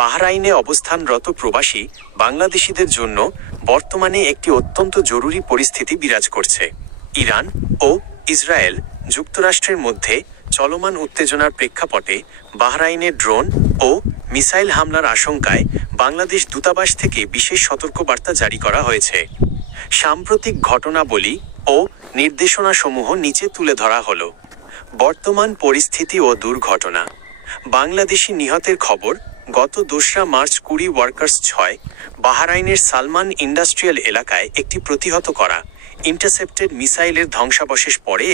বাহরাইনে অবস্থানরত প্রবাসী বাংলাদেশিদের জন্য বর্তমানে একটি অত্যন্ত জরুরি পরিস্থিতি বিরাজ করছে। ইরান ও ইসরায়েল যুক্তরাষ্ট্রের মধ্যে চলমান উত্তেজনার প্রেক্ষাপটে বাহরাইনে ড্রোন ও মিসাইল হামলার আশঙ্কায় বাংলাদেশ দূতাবাস থেকে বিশেষ সতর্কবার্তা জারি করা হয়েছে। সাম্প্রতিক ঘটনাবলী ও নির্দেশনাসমূহ নিচে তুলে ধরা হলো। বর্তমান পরিস্থিতি ও দুর্ঘটনা। বাংলাদেশি নিহতের খবর। গত 2 মার্চ 20 ওয়ার্কার্স 6 বাহরাইনের সালমান ইন্ডাস্ট্রিয়াল এলাকায় একটি প্রতিহত করা ইন্টারসেপ্টেড মিসাইলের ধ্বংসাবশেষ পড়ে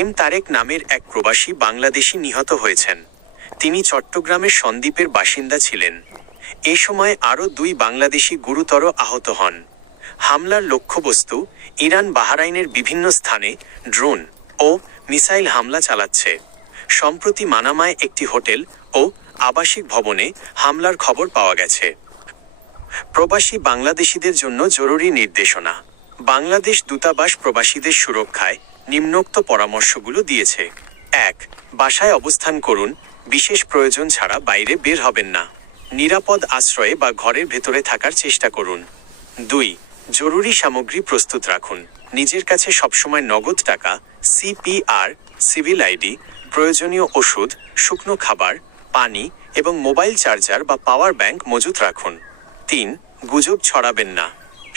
এম তারেক নামের এক প্রবাসী বাংলাদেশি নিহত হয়েছেন। তিনি চট্টগ্রামের সন্দ্বীপের বাসিন্দা ছিলেন। এ সময় আরও 2 বাংলাদেশি গুরুতর আহত হন। হামলার লক্ষ্যবস্তু ইরান বাহরাইনের বিভিন্ন স্থানে ড্রোন ও মিসাইল হামলা চালাচ্ছে। সম্প্রতি মানামায় একটি হোটেল ও আবাসিক ভবনে হামলার খবর পাওয়া গেছে। প্রবাসী বাংলাদেশিদের জন্য জরুরি নির্দেশনা। বাংলাদেশ দূতাবাস প্রবাসীদের সুরক্ষায় নিম্নোক্ত পরামর্শগুলো দিয়েছে। 1. বাসায় অবস্থান করুন। বিশেষ প্রয়োজন ছাড়া বাইরে বের হবেন না। নিরাপদ আশ্রয়ে বা ঘরের ভেতরে থাকার চেষ্টা করুন। 2. জরুরি সামগ্রী প্রস্তুত রাখুন। নিজের কাছে সবসময় নগদ টাকা, সিপিআর, সিভিল আইডি, প্রয়োজনীয় ওষুধ, শুকনো খাবার, পানি এবং মোবাইল চার্জার বা পাওয়ার ব্যাংক মজুত রাখুন। 3. গুজব ছড়াবেন না।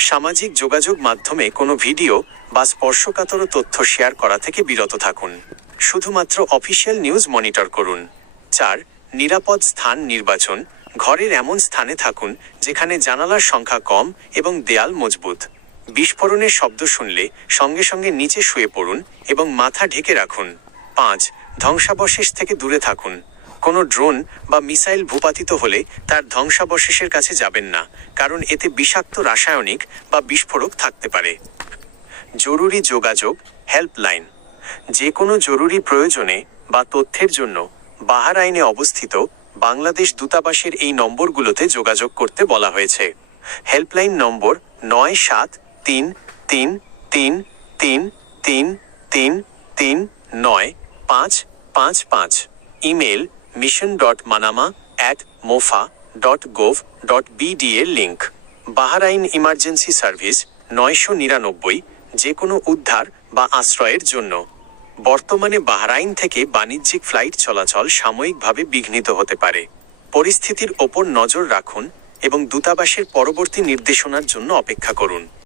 সামাজিক যোগাযোগ মাধ্যমে কোনো ভিডিও বা স্পর্শকাতর তথ্য শেয়ার করা থেকে বিরত থাকুন। শুধুমাত্র অফিসিয়াল নিউজ মনিটর করুন। 4. নিরাপদ স্থান নির্বাচন। ঘরের এমন স্থানে থাকুন যেখানে জানালার সংখ্যা কম এবং দেয়াল মজবুত। বিস্ফোরণের শব্দ শুনলে সঙ্গে সঙ্গে নিচে শুয়ে পড়ুন এবং মাথা ঢেকে রাখুন। 5. ধ্বংসাবশেষ থেকে দূরে থাকুন। কোনো ড্রোন বা মিসাইল ভূপাতিত হলে তার ধ্বংসাবশেষের কাছে যাবেন না, কারণ এতে বিষাক্ত রাসায়নিক বা বিস্ফোরক থাকতে পারে। জরুরি যোগাযোগ হেল্পলাইন। যে কোনো জরুরি প্রয়োজনে বা তথ্যের জন্য বাহরাইনে অবস্থিত বাংলাদেশ দূতাবাসের এই নম্বরগুলোতে যোগাযোগ করতে বলা হয়েছে। Helpline number 97333333395555। ইমেল mission.manama@mofa.gov.bd এর লিঙ্ক। বাহরাইন ইমার্জেন্সি সার্ভিস 999, যে কোনো উদ্ধার বা আশ্রয়ের জন্য। বর্তমানে বাহরাইন থেকে বাণিজ্যিক ফ্লাইট চলাচল সাময়িকভাবে বিঘ্নিত হতে পারে। পরিস্থিতির ওপর নজর রাখুন এবং দূতাবাসের পরবর্তী নির্দেশনার জন্য অপেক্ষা করুন।